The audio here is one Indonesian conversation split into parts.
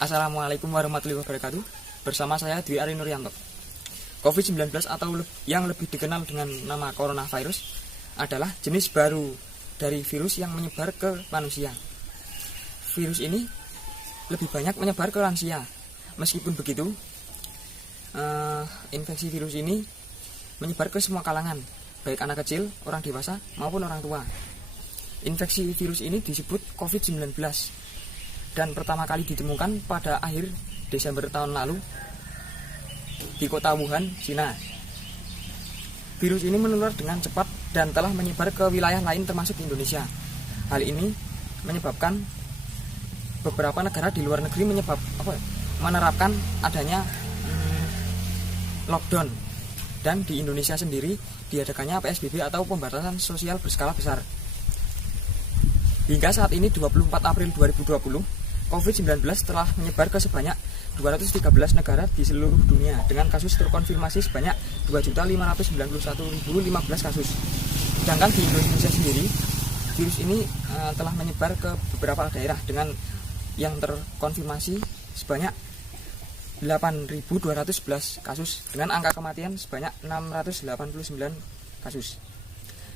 Assalamualaikum warahmatullahi wabarakatuh. Bersama saya Dwi Ari Nuryanto. COVID-19 atau yang lebih dikenal dengan nama coronavirus adalah jenis baru dari virus yang menyebar ke manusia. Virus ini lebih banyak menyebar ke lansia. Meskipun begitu, infeksi virus ini menyebar ke semua kalangan, baik anak kecil, orang dewasa, maupun orang tua. Infeksi virus ini disebut COVID-19 dan pertama kali ditemukan pada akhir Desember tahun lalu di kota Wuhan, Cina. Virus ini menular dengan cepat dan telah menyebar ke wilayah lain termasuk Indonesia. Hal ini menyebabkan beberapa negara di luar negeri menerapkan adanya lockdown, dan di Indonesia sendiri diadakannya PSBB atau pembatasan sosial berskala besar. Hingga saat ini 24 April 2020, COVID-19 telah menyebar ke sebanyak 213 negara di seluruh dunia dengan kasus terkonfirmasi sebanyak 2.591.015 kasus. Sedangkan di Indonesia sendiri, virus ini telah menyebar ke beberapa daerah dengan yang terkonfirmasi sebanyak 8.211 kasus dengan angka kematian sebanyak 689 kasus.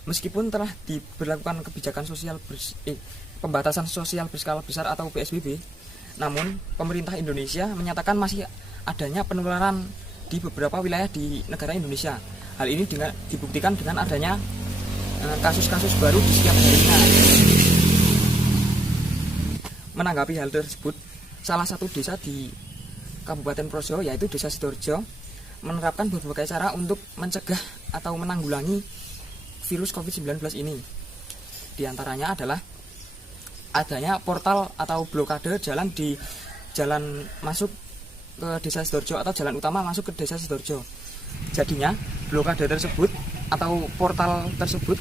Meskipun telah diberlakukan kebijakan pembatasan sosial berskala besar atau PSBB, namun pemerintah Indonesia menyatakan masih adanya penularan di beberapa wilayah di negara Indonesia. Hal ini dibuktikan dengan adanya kasus-kasus baru di setiap harinya. Menanggapi hal tersebut, salah satu desa di Kabupaten Projo, yaitu Desa Sidoarjo, menerapkan berbagai cara untuk mencegah atau menanggulangi virus COVID-19 ini. Di antaranya adalah adanya portal atau blokade jalan di jalan masuk ke Desa Sidoarjo atau jalan utama masuk ke Desa Sidoarjo. Jadinya blokade tersebut atau portal tersebut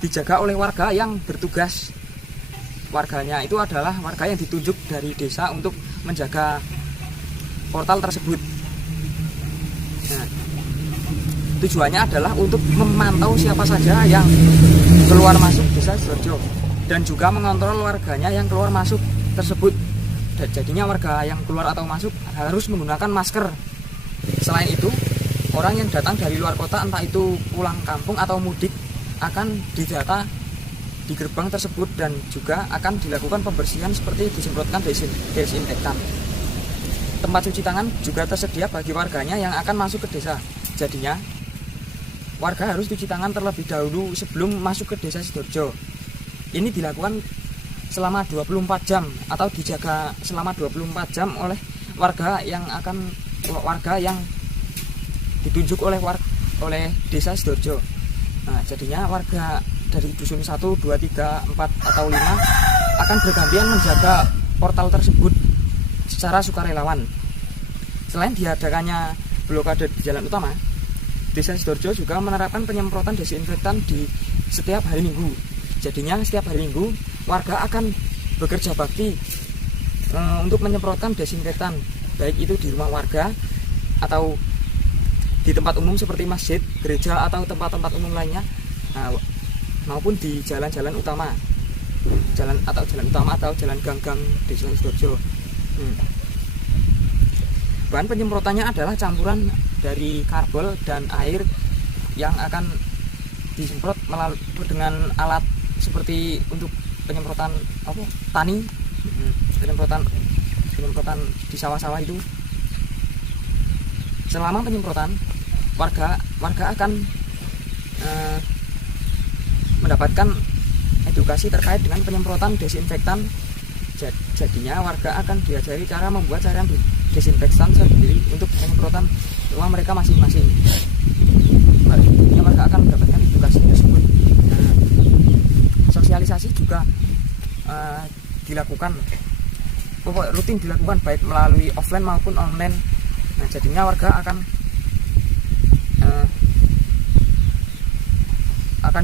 dijaga oleh warga yang bertugas. Warganya itu adalah warga yang ditunjuk dari desa untuk menjaga portal tersebut. Nah, tujuannya adalah untuk memantau siapa saja yang keluar masuk Desa Sidoarjo dan juga mengontrol warganya yang keluar masuk tersebut. Dan jadinya warga yang keluar atau masuk harus menggunakan masker. Selain itu, orang yang datang dari luar kota, entah itu pulang kampung atau mudik, akan didata di gerbang tersebut dan juga akan dilakukan pembersihan seperti disemprotkan desinfektan. Tempat cuci tangan juga tersedia bagi warganya yang akan masuk ke desa. Jadinya warga harus cuci tangan terlebih dahulu sebelum masuk ke Desa Sidoarjo. Ini dilakukan selama 24 jam atau dijaga selama 24 jam oleh warga yang ditunjuk oleh Desa Sidoarjo. Nah, jadinya warga dari dusun 1, 2, 3, 4 atau 5 akan bergantian menjaga portal tersebut secara sukarelawan. Selain diadakannya blokade di jalan utama, Desa Sidoarjo juga menerapkan penyemprotan desinfektan di setiap hari Minggu. Jadinya setiap hari Minggu warga akan bekerja bakti untuk menyemprotkan desinfektan, baik itu di rumah warga atau di tempat umum seperti masjid, gereja atau tempat-tempat umum lainnya, maupun di jalan-jalan utama, jalan utama atau jalan gang-gang Desa Sidoarjo. Bahan penyemprotannya adalah campuran dari karbol dan air yang akan disemprot dengan alat seperti untuk penyemprotan tani, penyemprotan di sawah-sawah itu. Selama penyemprotan, warga akan mendapatkan edukasi terkait dengan penyemprotan desinfektan. Jadinya warga akan diajari cara membuat cairan desinfektan sendiri untuk penyemprotan rumah mereka masing-masing. Warga akan mendapatkan edukasi tersebut. Sosialisasi juga rutin dilakukan baik melalui offline maupun online. Nah, jadinya warga akan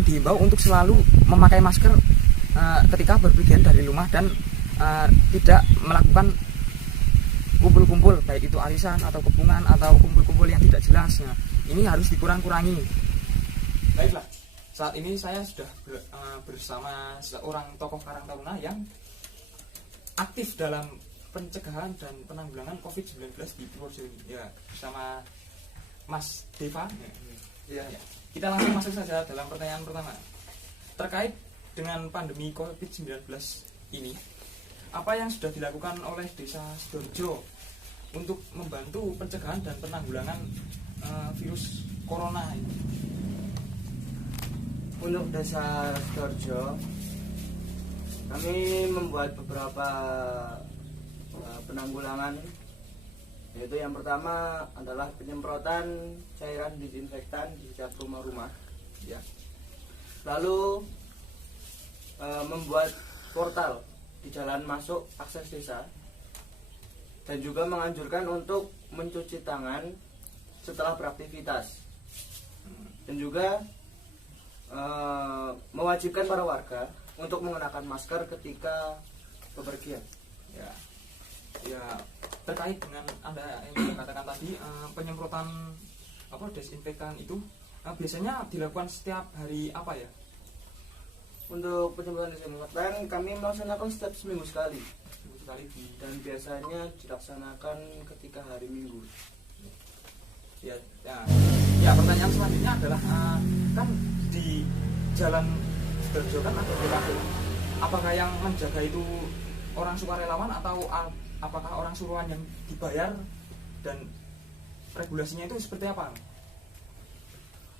dihimbau untuk selalu memakai masker ketika berpergian dari rumah dan tidak melakukan kumpul-kumpul, baik itu arisan atau kepungan atau kumpul-kumpul yang tidak jelas. Nah, ini harus dikurang-kurangi. Baiklah, saat ini saya sudah bersama seorang tokoh Karang Taruna yang aktif dalam pencegahan dan penanggulangan COVID-19 di Purworejo ini ya, bersama Mas Deva ya. Kita langsung masuk saja dalam pertanyaan pertama terkait dengan pandemi COVID-19 ini. Apa yang sudah dilakukan oleh Desa Sidoarjo untuk membantu pencegahan dan penanggulangan virus corona ini? Untuk Desa Sidoarjo, kami membuat beberapa penanggulangan, yaitu yang pertama adalah penyemprotan cairan disinfektan di setiap rumah-rumah ya. Lalu membuat portal di jalan masuk akses desa, dan juga menganjurkan untuk mencuci tangan setelah beraktivitas, dan juga mewajibkan para warga untuk mengenakan masker ketika bepergian ya. Ya, terkait dengan Anda yang katakan tadi, penyemprotan desinfektan itu biasanya dilakukan setiap hari apa ya? Untuk penyemprotan desinfektan kami melaksanakan setiap seminggu sekali, dan biasanya dilaksanakan ketika hari Minggu. Ya, pertanyaan selanjutnya adalah kan di Jalan Sidoarjo kan ada DKP. Apakah yang menjaga itu orang sukarelawan atau apakah orang suruhan yang dibayar, dan regulasinya itu seperti apa?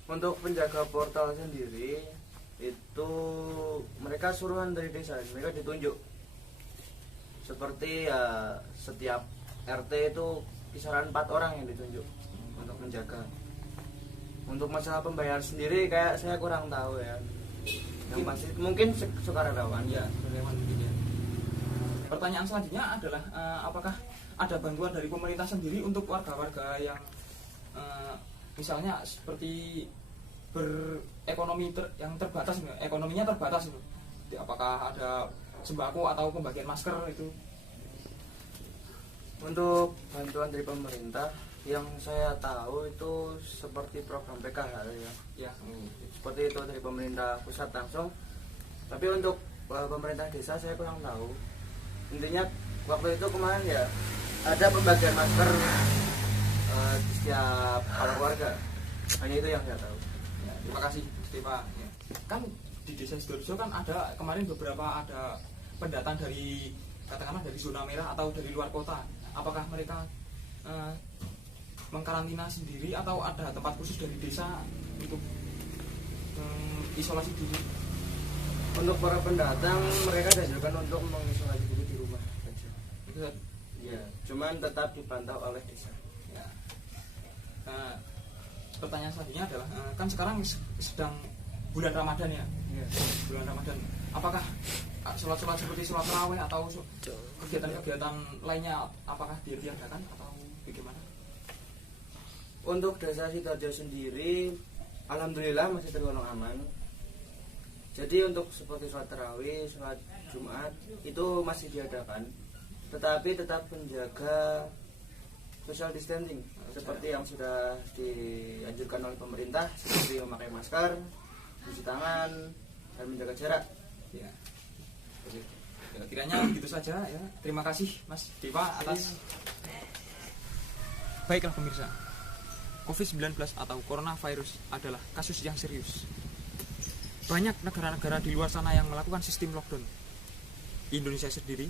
Untuk penjaga portal sendiri itu mereka suruhan dari desa, mereka ditunjuk. Seperti ya, setiap RT itu kisaran 4 orang yang ditunjuk untuk menjaga. Untuk masalah pembayaran sendiri kayak saya kurang tahu ya. Yang pasti mungkin sukarelawan ya, sukarelawan mungkin ya. Pertanyaan selanjutnya adalah apakah ada bantuan dari pemerintah sendiri untuk warga-warga yang misalnya seperti berekonomi yang terbatas, ekonominya terbatas itu? Apakah ada sembako atau pembagian masker itu? Untuk bantuan dari pemerintah yang saya tahu itu seperti program PKH ya. Seperti itu dari pemerintah pusat langsung. Tapi untuk pemerintah desa saya kurang tahu. Intinya waktu itu kemarin ya ada pembagian masker di setiap keluarga. Hanya itu yang saya tahu. Ya, terima kasih Stefa. Ya. Kan di Desa Sidoarjo kan ada kemarin beberapa ada pendatang dari katakanlah dari zona merah atau dari luar kota. Apakah mereka mengkarantina sendiri atau ada tempat khusus dari desa untuk isolasi diri? Untuk para pendatang mereka dianjurkan untuk mengisolasi diri di rumah saja. Ya, cuman tetap dipantau oleh desa. Ya. Pertanyaan selanjutnya adalah kan sekarang sedang bulan Ramadan ya. Bulan Ramadan. Apakah sholat-sholat seperti sholat tarawih atau kegiatan-kegiatan lainnya apakah diadakan atau bagaimana? Untuk Desa Sidoarjo sendiri alhamdulillah masih tergolong aman. Jadi untuk seperti sholat tarawih, sholat Jumat itu masih diadakan, tetapi tetap menjaga social distancing seperti yang sudah dianjurkan oleh pemerintah, seperti memakai masker, cuci tangan, dan menjaga jarak. Ya. Kiranya begitu saja ya. Terima kasih Mas Deva atas. Baiklah pemirsa, COVID-19 atau coronavirus adalah kasus yang serius. Banyak negara-negara di luar sana yang melakukan sistem lockdown. Indonesia sendiri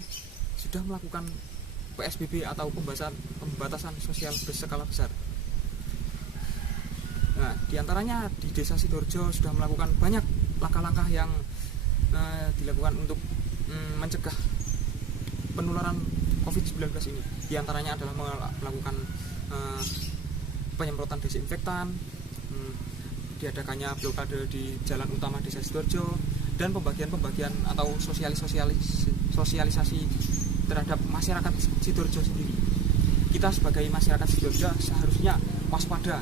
sudah melakukan PSBB atau pembatasan sosial berskala besar. Nah, diantaranya di Desa Sidoarjo sudah melakukan banyak langkah-langkah yang dilakukan untuk mencegah penularan COVID-19 ini. Diantaranya adalah melakukan penyemprotan desinfektan, diadakannya blokade di jalan utama Desa Sidoarjo, dan pembagian atau sosialisasi terhadap masyarakat Sidoarjo sendiri. Kita sebagai masyarakat Sidoarjo seharusnya waspada,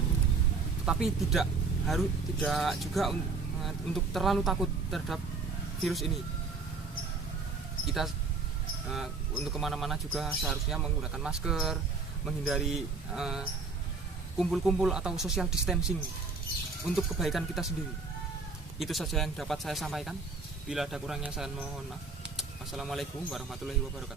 tetapi tidak juga untuk terlalu takut terhadap virus ini. Kita untuk kemana-mana juga seharusnya menggunakan masker, menghindari kumpul-kumpul atau social distancing untuk kebaikan kita sendiri. Itu saja yang dapat saya sampaikan. Bila ada kurangnya saya mohon maaf. Wassalamualaikum warahmatullahi wabarakatuh.